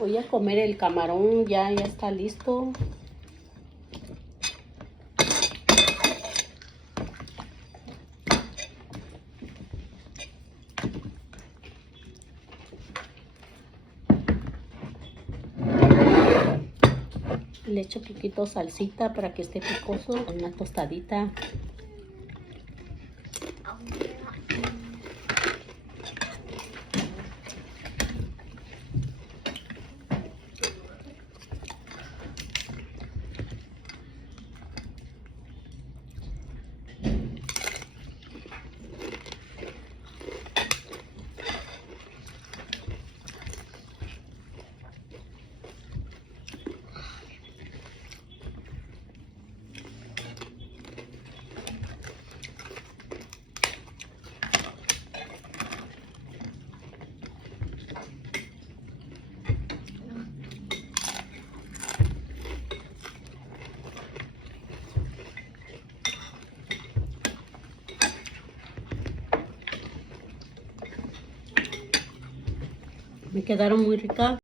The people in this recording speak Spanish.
Voy a comer el camarón, ya está listo. Le echo poquito salsita para que esté picoso, una tostadita. Me quedaron muy ricas.